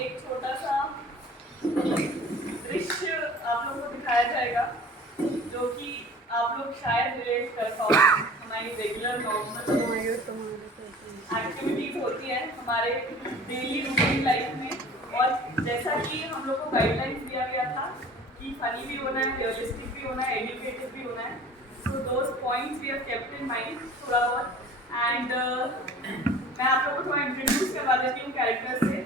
एक छोटा सा दृश्य आप लोगों को दिखाया जाएगा जो कि आप लोग शायद रिलेट कर पाओ। हमारी रेगुलर नॉर्मल एक्टिविटीज होती है हमारे डेली रूटीन लाइफ में, और जैसा कि हम लोग को गाइडलाइंस दिया गया था कि फनी भी होना है, रियलिस्टिक भी होना है, एजुकेटिव भी होना है। So those points we have kept in mind थोड़ा बहुत। एंड मैं आप लोगों को थोड़ा इंट्रोड्यूस करवा देती हूँ कैरेक्टर से।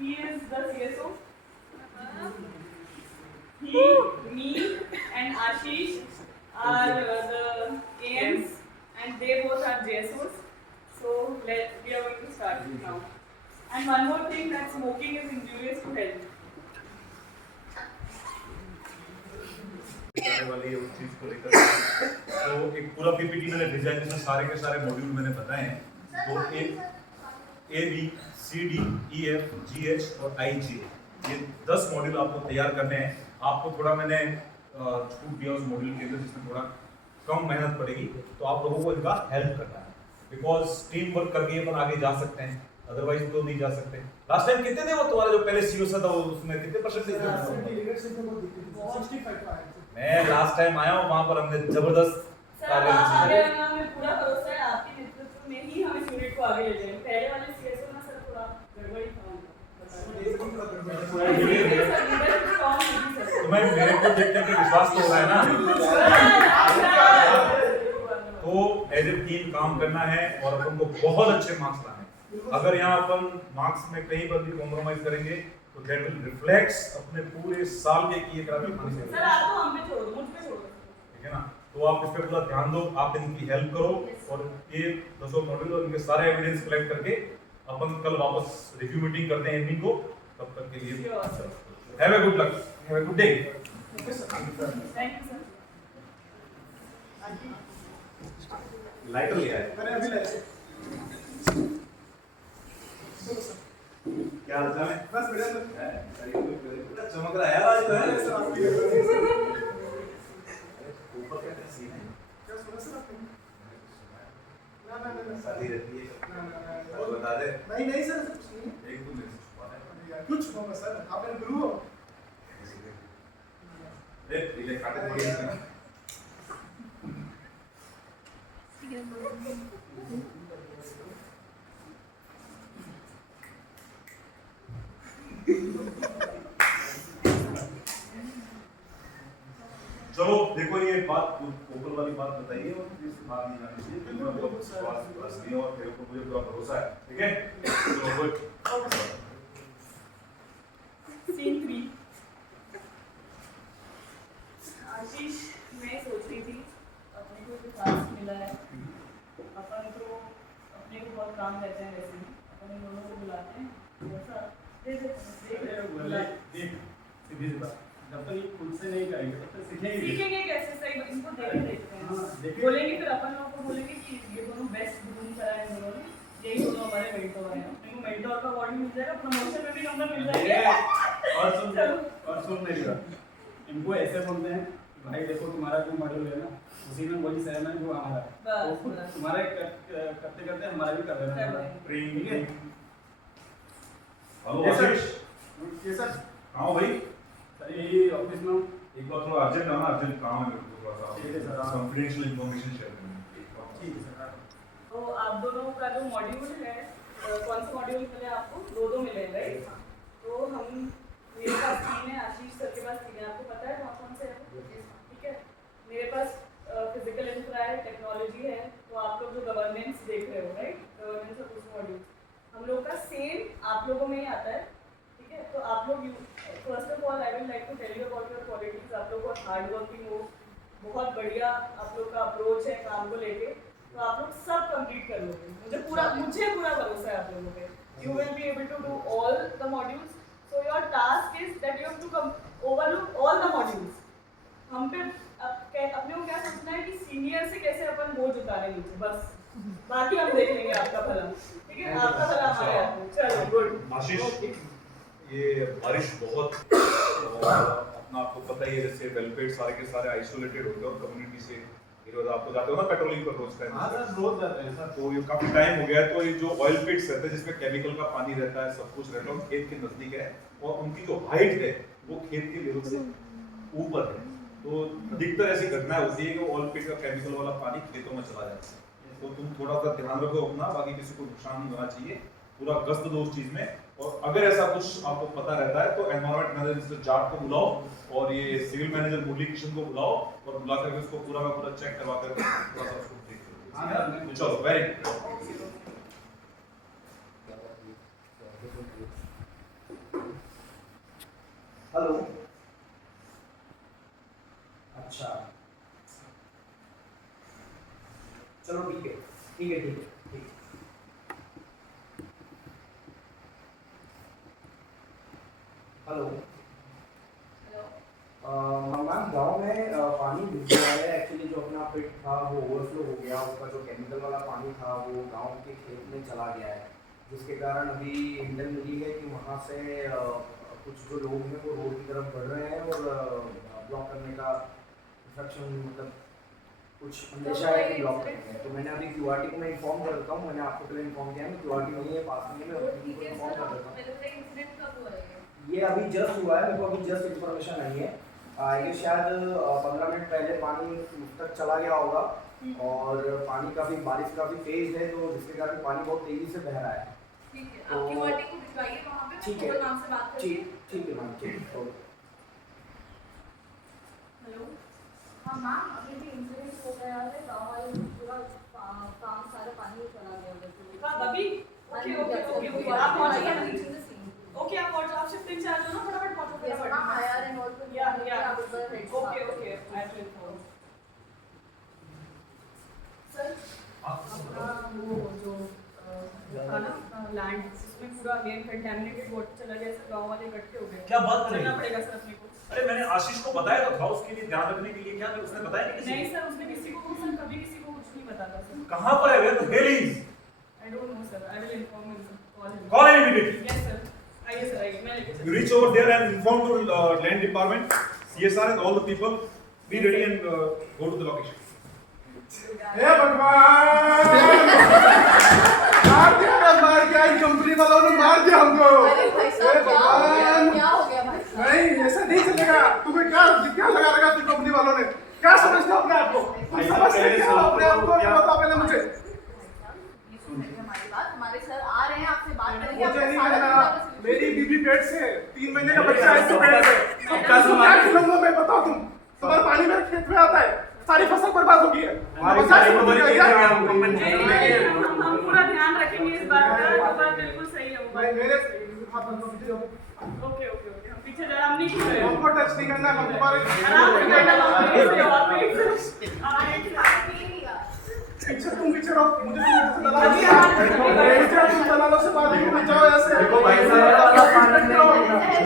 He is the CSO. He, me, and Ashish are the AMs, and they both are JSOs. So we are going to start now. And one more thing, that smoking is injurious to health. वाली उस चीज को लेकर तो एक पूरा PPT मैंने भेजा है जिसमें सारे के सारे मॉड्यूल मैंने बताए हैं। तो A B C D E F G H और आई जी, ये 10 मॉड्यूल आपको तैयार करने हैं। आपको थोड़ा मैंने छूट दिया उस मॉड्यूल के अंदर जिसमें थोड़ा कम मेहनत पड़ेगी, तो आप लोगों को इनका हेल्प करना है, बिकॉज टीम वर्क करके अपन आगे जा सकते हैं, अदरवाइज तो नहीं जा सकते। लास्ट टाइम कितने थे वो तुम्हारा जो पहले सीओ था, वो उसमें कितने परसेंटेज थे? मैं लास्ट टाइम आया हूँ, वहाँ पर हमने जबरदस्त कार्य किया। हमें पूरा भरोसा है आपके नेतृत्व में ही हम इस यूनिट को आगे ले जाएंगे। पहले वाले सीएसओ में सर थोड़ा गड़बड़ी था। तुम्हें मेरे को देख के विश्वास तो हो रहा है ना? तो एज ए टीम काम करना है और अपन को बहुत अच्छे मार्क्स लाने हैं। अगर यहाँ अपन मार्क्स में कहीं पर भी कॉम्प्रोमाइज करेंगे तो दैट विल रिफ्लेक्ट्स अपने पूरे साल के किए कराने पानी से। सर आप तो हम पे छोड़ दो, मुझ पे छोड़ दो, ठीक है ना? तो आप इस पे पूरा ध्यान दो, आप इनकी हेल्प करो और ये 10 मॉड्यूल और इनके सारे एविडेंस कलेक्ट करके अपन कल वापस रिव्यू मीटिंग करते हैं इवनिंग को। तब तक के लिए have a good luck, have a good day. Thank you sir. Lighter ले आए। मैंने अभी लाया। क्या हाल चाल है? बस बढ़िया सर। चमक रहा है यार आज तो है। सर आपकी ऊपर क्या सीन है? क्या सुना सर आपने? ना शादी रहती है। ना बता दे। नहीं सर कुछ नहीं। एक तो मेरे से छुपा है। यार कुछ छुपाऊंगा सर, आप मेरे गुरु हो। ले काटे दिए इसमें। चलो देखो, ये बात ओपन वाली बात बताइए और इस बात नहीं जानी चाहिए। बिल्कुल बहुत विश्वास दिया और तेरे को मुझे पूरा भरोसा है, ठीक है? चलो गुड। सीन 3। आशीष, मैं सोच रही थी अपने को जो टास्क मिला है, अपन तो अपने को बहुत काम रहते हैं, वैसे ही अपन इन दोनों को बुलाते हैं वैसा सीधी सी बात, जब तक ये खुद से नहीं करेंगे तब तक सीखेंगे कैसे? सही इनको देखे देखते हैं। हाँ, देखें। बोलेंगे फिर अपन लोगों को बोलेंगे कि ये दोनों बेस्ट ग्रूम करा है इन दोनों ने, यही दोनों हमारे मेंटोर हैं। इनको मेंटोर का अवार्ड मिल जाएगा, प्रमोशन में भी नंबर मिल जाएगा। और सुन मेरी बात, इनको ऐसे बोलते हैं भाई देखो तुम्हारा जो मॉडल है ना, उसी में वही सहना है जो हमारा है, तो तुम्हारे करते करते हमारा भी कर देना है। ठीक है? हेलो आशीष, ये सर कहाँ हो भाई? सर ये ऑफिस में एक बार थोड़ा अर्जेंट है ना, अर्जेंट काम है मेरे को थोड़ा सा। ठीक है सर। कॉन्फिडेंशियल इंफॉर्मेशन शेयर करनी है। ठीक है सर। तो आप दोनों का जो मॉड्यूल है, कौन से मॉड्यूल मिले आपको? दो मिले, राइट? तो हम, मेरे पास 3 है, आशीष सर के पास 3 है। आपको पता है कौन से हैं? ठीक है। मेरे पास फिजिकल इंफ्रा है, टेक्नोलॉजी है, तो आप लोग जो गवर्नेंस देख रहे हो, राइट? गवर्नेंस और दूसरा मॉड्यूल हम लोग का सेम आप लोगों में ही आता है, ठीक है? तो आप लोग first of all I will like to tell you about your qualities. आप लोग बहुत हार्ड वर्किंग हो, बहुत बढ़िया आप लोग का अप्रोच है काम को लेके, तो आप लोग सब कंप्लीट कर लोगे। मुझे पूरा भरोसा है आप लोगों पे। You will be able to do all the modules. So your task is that you have to overlook all the modules. हम पे अपने को क्या सोचना है कि सीनियर से कैसे अपन बोझ उतारे नीचे, बस बाकी हम देख लेंगे आपका भला, ठीक है? आपका भला हमारे हाथ में। चलो गुड। आशीष, ये बारिश बहुत अपना आपको पता ही है, जैसे वेलफेयर सारे के सारे आइसोलेटेड हो गए और कम्युनिटी से ये रोज आपको जाते हो ना पेट्रोलिंग पर रोज का। हाँ सर रोज जाते हैं सर। तो ये काफी टाइम हो गया है, तो ये जो ऑयल पिट्स रहते हैं जिसमें केमिकल का पानी रहता है, सब कुछ रहता है, वो खेत के नजदीक है और उनकी जो हाइट है वो खेत के लेवल से ऊपर है। तो अधिकतर ऐसी घटनाएं होती है कि ऑयल पिट का केमिकल वाला पानी खेतों में चला जाता है। तो तुम थोड़ा सा ध्यान रखो अपना, बाकी किसी को नुकसान नहीं होना चाहिए, पूरा गश्त दो उस चीज में। और अगर ऐसा कुछ आपको पता रहता है तो एनवायरमेंट मैनेजर मिस्टर जाट को बुलाओ और ये सिविल मैनेजर मुरली किशन को बुलाओ और बुला करके उसको पूरा का पूरा चेक करवा करके थोड़ा सा उसको देख लो। चलो वेरी हेलो। अच्छा चलो ठीक है ठीक है ठीक है ठीक है। हेलो मैम, गांव में पानी घुस गया है एक्चुअली। जो अपना पिट था वो ओवरफ्लो हो गया, उसका जो केमिकल वाला पानी था वो गांव के खेत में चला गया है, जिसके कारण अभी इंटल मिली है कि वहाँ से कुछ जो लोग हैं वो रोड की तरफ बढ़ रहे हैं और ब्लॉक करने का इंस्ट्रक्शन, मतलब कुछ अंदेशा है कि ब्लॉक करते हैं। तो मैंने अभी क्यूआरटी को मैं इन्फॉर्म कर देता हूँ, मैंने आपको पहले इन्फॉर्म किया है, क्यूआरटी नहीं है पास में, मैं उनको इन्फॉर्म कर देता हूँ। ये अभी जस्ट हुआ है, मेरे को अभी जस्ट इन्फॉर्मेशन आई है। ये शायद 15 मिनट पहले पानी तक चला गया होगा और पानी काफ़ी बारिश काफ़ी तेज है, तो जिसके कारण पानी बहुत तेजी से बह रहा है। ठीक है, आप क्यूआरटी को भिजवाइए वहाँ पे, ठीक मैं है नाम से बात करती हूँ। ठीक है मैम, ठीक है। हेलो, हाँ मैम, अभी भी इंसिडेंट हो गया है, गाँव वाले पूरा काम सारा पानी में चला गया है। हाँ बबी, ओके ओके ओके ओके, आप पहुंच गए। ओके आप पहुंच, आप शिफ्ट इंचार्ज हो ना, फटाफट पहुंचो फटाफट। मैम आईआर एंड ऑल या okay okay, I will inform. Sir अपना वो जो था ना लैंड, इसमें पूरा अगेन कंटामिनेटेड वाटर चला गया सर, गांव वाले इकट्ठे हो गए। क्या बात कर रहे चलना हैं? पड़ेगा सर अपने को। अरे मैंने आशीष को बताया तो था उसके लिए ध्यान रखने के लिए, क्या उसने बताया नहीं किसी नहीं सर, उसने किसी को सर कभी किसी को कुछ नहीं बताता सर। कहां पर है where the hell is? I don't know sir, I will inform him sir, call him immediately. Yes sir, आइए सर आइए, मैं लेके You चलती reach over there and inform to land department, CSR and all the people. Be ready and go to the location. हे भगवान, मार दिया इन company वालों ने, मार दिया हमको। अरे भाई साहब, हे क्या हो गया? भगवान, क्या हो गया भाई साहब? नहीं ऐसा नहीं चलेगा। तुम्हें क्या क्या लगा रखा तुम कंपनी वालों ने? क्या समझते हो अपने आप को? तुम समझते क्या हो अपने आप को? बताओ पहले मुझे। ये सुनिए हमारी बात, हमारे सर आ रहे हैं, आपसे बात करेंगे। मुझे नहीं सारा करना, कुछ मेरी बीबी पेट से 3 महीने का बच्चा है इसके पेट से। सबका इसको क्या खिलाऊंगा मैं, बताओ तुम? तुम्हारा पानी मेरे खेत में आता है, सारी फसल बर्बाद हो गई है। हमारी बता सारी सकते उम्र हो के क्या? लिए हम नहीं, कंपनसेशन नहीं, लेंगे। हम पूरा ध्यान रखेंगे इस बात का, ये बात बिल्कुल सही है वो मैं बात। मेरे हाथ में पीछे जाओ। ओके ओके ओके, हम पीछे जा, हम नहीं छू रहे हैं। हमको टच नहीं करना, हम तुम्हारे आराम से बैठा रहो, प्लीज रहो, आप प्लीज। पीछे तुम पीछे रहो, मुझे तुम अभी हमारे तुम दलालों से बात नहीं जाओ ऐसे। देखो भाई साहब,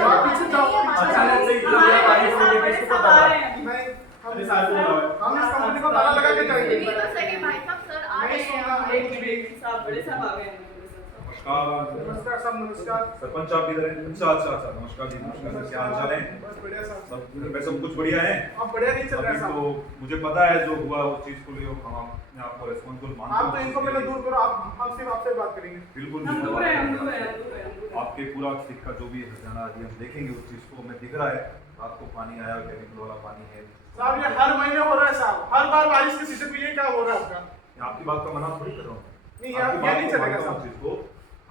आप पीछे जाओ। अचानक से इतना बड़ा बारिश हो गया, किसको पता? नहीं, अरे साहब को बुलाओ। हम इस कंपनी को ताला लगा के जाएंगे। भी तो सही भाई साहब, सर आ रहे हैं। एक मिनट, साहब बड़े साहब आ गए हैं। नमस्कार नमस्कार साहब, नमस्कार। सरपंच आप इधर हैं? अच्छा अच्छा अच्छा, नमस्कार जी, नमस्कार सर, क्या हाल चाल है? बस बढ़िया साहब। सब घर में सब कुछ बढ़िया है? अब बढ़िया नहीं चल रहा है अभी साहब। तो मुझे पता है जो हुआ उस चीज को लेकर हम अपने आप को रिस्पांसिबल मानते हैं। आप तो इनको पहले दूर करो, आप हम सिर्फ आपसे बात करेंगे। बिल्कुल हम दूर हैं, हम दूर हैं, हम दूर हैं, हम दूर हैं। आपके पूरा खेत का जो भी हरजाना आदि हम देखेंगे उस चीज को, हमें दिख रहा है रात को पानी आया, केमिकल वाला पानी है। साहब ये हर महीने हो रहा है साहब, हर बार बारिश के सीजन में ये क्या हो रहा है आपका? मैं आपकी बात का मना थोड़ी कर रहा हूँ, नहीं आपकी यार, बात ये नहीं को चलेगा मानता हूँ साहब। चीज को।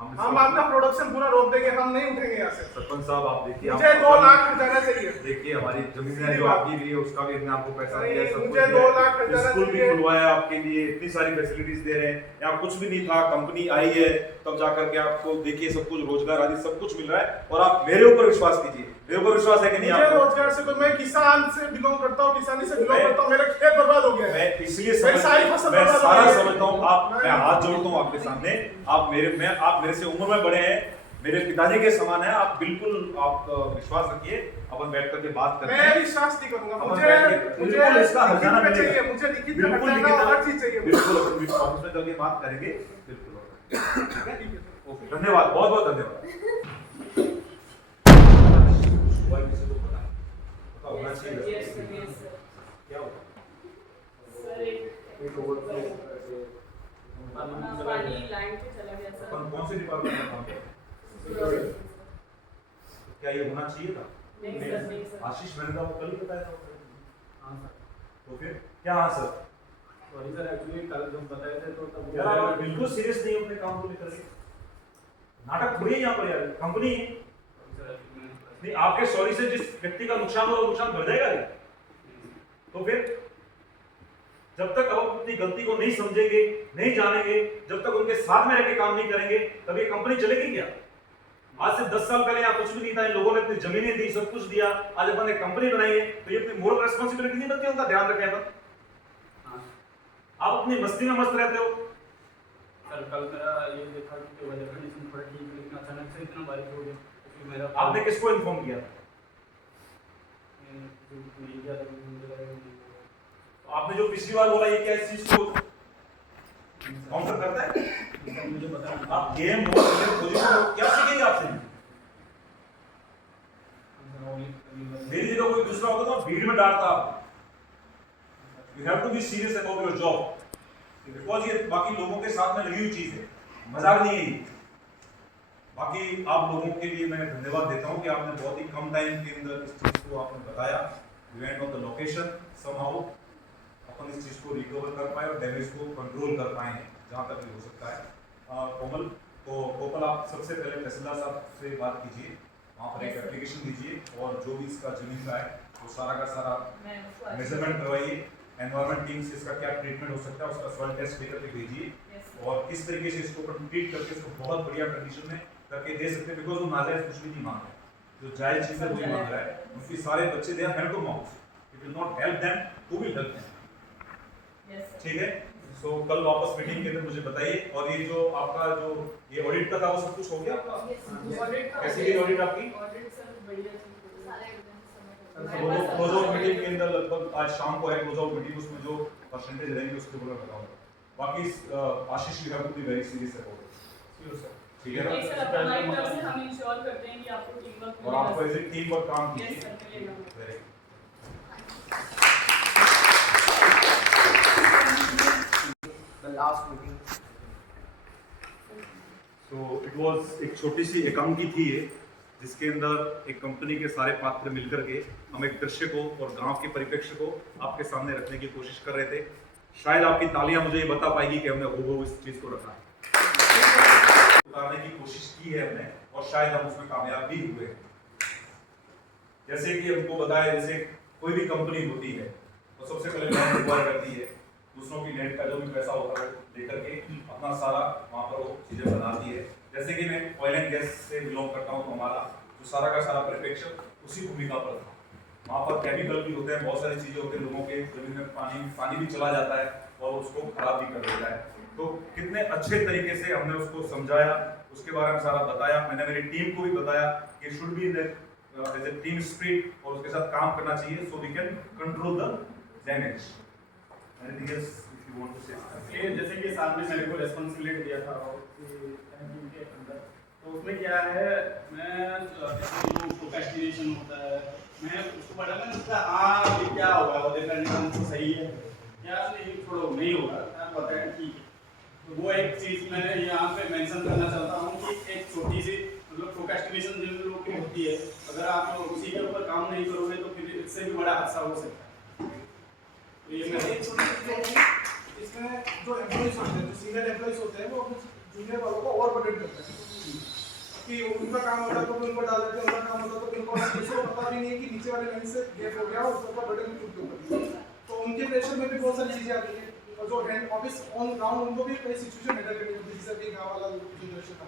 हम आपका प्रोडक्शन पूरा रोक देंगे, हम नहीं उठेंगे यहाँ से। सरपंच साहब आप देखिए, मुझे 2 लाख खर्चाना चाहिए। देखिए हमारी जमीन है जो आपकी भी है, उसका भी हमने आपको पैसा दिया है, सब कुछ मुझे 2 लाख दिया है। खर्चाना स्कूल भी चाहिए। खुलवाया आपके लिए, इतनी सारी फैसिलिटीज दे रहे हैं। यहाँ कुछ भी नहीं था, कंपनी आई है तब जाकर के आपको देखिए सब कुछ, रोजगार आदि सब कुछ मिल रहा है। और आप मेरे ऊपर विश्वास कीजिए, मेरे ऊपर विश्वास है कि नहीं मुझे आपको? रोजगार से तो मैं किसान से बिलोंग करता हूँ, किसानी से बिलोंग करता हूँ, मेरा खेत बर्बाद हो गया है। मैं इसलिए मेरी सारी फसल मैं बर्बाद हो सारा गई है। समझता हूँ। मैं हाथ जोड़ता हूँ आपके सामने, आप मेरे से उम्र में बड़े हैं, मेरे पिताजी के समान है। आप बिल्कुल आप विश्वास रखिए, अपन बैठ करके बात करते मैं हैं। विश्वास नहीं करूंगा, अपन मुझे बैठ के बिल्कुल इसका हरजाना लिखित में मिलेगा। चाहिए, मुझे लिखित में बिल्कुल हरजाना और हर चीज चाहिए मुझे। बिल्कुल अपन ऑफिस में जाके बात करेंगे, बिल्कुल। ठीक है, ओके, धन्यवाद, बहुत बहुत धन्यवाद। हुआ किसी को पता होना चाहिए। Yes, sir, yes, sir. क्या हुआ? सर एक ओवरफ्लो पानी लाइन पे चला गया सर। कौन से डिपार्टमेंट में काम करते हैं? क्या ये होना चाहिए था? नहीं सर, नहीं सर। आशीष मैंने तो आपको कल ही बताया था। हाँ सर। तो फिर क्या? हाँ सर, सॉरी सर, एक्चुअली कल जब बताए थे तो तब यार आप बिल्कुल सीरियस नहीं हो अपने काम को लेकर के। नाटक थोड़ी है यहाँ पर यार, कंपनी है। नहीं, आपके सॉरी से जिस व्यक्ति का नुकसान हो, वो नुकसान बढ़ जाएगा नहीं। तो फिर जब तक आप अपनी गलती को नहीं समझेंगे, नहीं जानेंगे, जब तक उनके साथ में रह के काम नहीं करेंगे, तब ये कंपनी चलेगी क्या? आज से 10 साल पहले यहाँ कुछ भी नहीं था, इन लोगों ने अपनी जमीनें दी, सब कुछ दिया, आज अपन ने कंपनी बनाई है, तो ये अपनी मोरल रेस्पॉन्सिबिलिटी नहीं बनती, उनका ध्यान रखें अपन। आप अपनी मस्ती में मस्त रहते हो। सर कल मेरा ये देखा कि वेदर कंडीशन थोड़ा ठीक है, लेकिन अचानक से इतना बारिश हो गया कि मेरा आपने किसको इन्फॉर्म किया? मीडिया तक मुझे लगा कि आपने जो पिछली बार बोला, ये क्या इस चीज को काउंटर करता है? मुझे पता नहीं। आप गेम पोजीशन क्या सीखेंगे आपसे? मेरी जगह कोई दूसरा होता तो भीड़ में डांटता आप। You have to be serious about your job, because ये बाकी लोगों के साथ में लगी हुई चीज है, मजाक नहीं है ये। बाकी आप लोगों के लिए मैं धन्यवाद देता हूँ कि आपने बहुत ही कम टाइम के अंदर इस चीज को आपने बताया। You went on the location somehow, अपन इस चीज को रिकवर कर पाए और डैमेज को कंट्रोल कर पाए हैं जहाँ तक भी हो सकता है। कोमल, तो कोमल आप सबसे पहले तहसीलदार साहब से बात कीजिए, वहाँ पर एक एप्लीकेशन दीजिए और जो भी इसका जमीन का है वो सारा का सारा मेजरमेंट करवाइए। एनवायरमेंट टीम से इसका क्या ट्रीटमेंट हो सकता है उसका सॉइल टेस्ट लेकर के भेजिए और किस तरीके से इसको ट्रीट करके इसको बहुत बढ़िया कंडीशन में करके दे सकते हैं। बिकॉज वो नाजायज कुछ भी नहीं मांग रहा है, जो जायज चीज़ है वही मांग रहा है। उनके सारे बच्चे they hand to mouth, it will not help them, who will help them? ठीक है। सो कल वापस मीटिंग के अंदर मुझे बताइए। और ये जो आपका जो ये ऑडिट का था वो सब कुछ हो गया आपका? कैसी गई ऑडिट आपकी? क्लोज आउट मीटिंग के अंदर लगभग आज शाम को है क्लोज आउट मीटिंग, उसमें जो परसेंटेज रहेंगे उसके ऊपर बताऊंगा। बाकी Ashish you have to be very serious about it, ठीक है ना? नहीं सर, हमारी तरफ से हम इंश्योर करते हैं कि आपको टीम वर्क और आपको एज ए टीम वर्क काम कीजिए। यस सर, मिलेगा। Very the last meeting. So it was एक छोटी सी अकाउंट की थी ये, जिसके अंदर एक कंपनी के सारे पात्र मिलकर के हम एक दृश्य को और गांव के परिप्रेक्ष्य को आपके सामने रखने की कोशिश कर रहे थे। शायद आपकी तालियां मुझे ये बता पाएगी कि हमने हूबहू इस चीज को रखा है, उतारने की कोशिश की है हमने और शायद हम उसमें कामयाब भी हुए। जैसे कि हमको बताया, जैसे कोई भी कंपनी होती है तो सबसे पहले लैंड एक्वायर करती है, दूसरों की लैंड का जो भी पैसा होता है लेकर के अपना सारा वहाँ पर वो चीज़ें बनाती है। जैसे कि मैं ऑयल एंड गैस से बिलोंग करता हूँ, तो हमारा जो सारा का सारा परिप्रेक्ष्य उसी भूमिका पर था। वहाँ पर केमिकल भी होते हैं, बहुत सारी चीज़ें होती हैं, लोगों के जमीन में पानी भी चला जाता है और उसको खराब भी कर देता है। तो कितने अच्छे तरीके से हमने उसको समझाया, उसके बारे में सारा बताया। मैंने मेरी टीम को भी बताया कि should be as a team spirit और उसके साथ काम करना चाहिए, so we can control the damage. Anything else if you want to say? ये जैसे कि साहब ने मेरे को रेस्पॉन्सिबिलिटी दिया था और टीम के अंदर, तो उसमें क्या है, मैं जो प्रोक्रेस्टिनेशन होता है, मैं उसको पढ़ा ना उसका हाँ ये क्या होगा, वो देखना तो सही है या नहीं, छोड़ो नहीं होगा, आप बताएं ठीक है। तो वो एक चीज़ मैंने यहाँ पे मेंशन करना चाहता हूँ कि एक छोटी सी मतलब प्रोक्रेस्टिनेशन जिन लोगों की होती है, अगर आप उसी के ऊपर काम नहीं करोगे तो फिर इससे भी बड़ा हादसा हो सकता है। तो ये मैं एक छोटी चीज़ है, इसमें जो एम्प्लॉइज होते हैं, जो सीनियर एम्प्लॉइज होते हैं, वो अपने जूनियर वालों को ओवरबर्डन करते हैं कि उनका काम होता है तो उनको डाल देते हैं, उनका काम होता है तो उनको किसी को पता भी नहीं है कि नीचे वाले लाइन से गैप हो गया और उसका बर्डन खुद के ऊपर, तो उनके प्रेशर में भी बहुत सारी चीज़ें आती हैं। और जो हैंड ऑफिस ऑन ग्राउंड उनको भी कई सिचुएशन हैंडल करनी होती है, जैसे अभी गाँव वाला जो दृश्य था।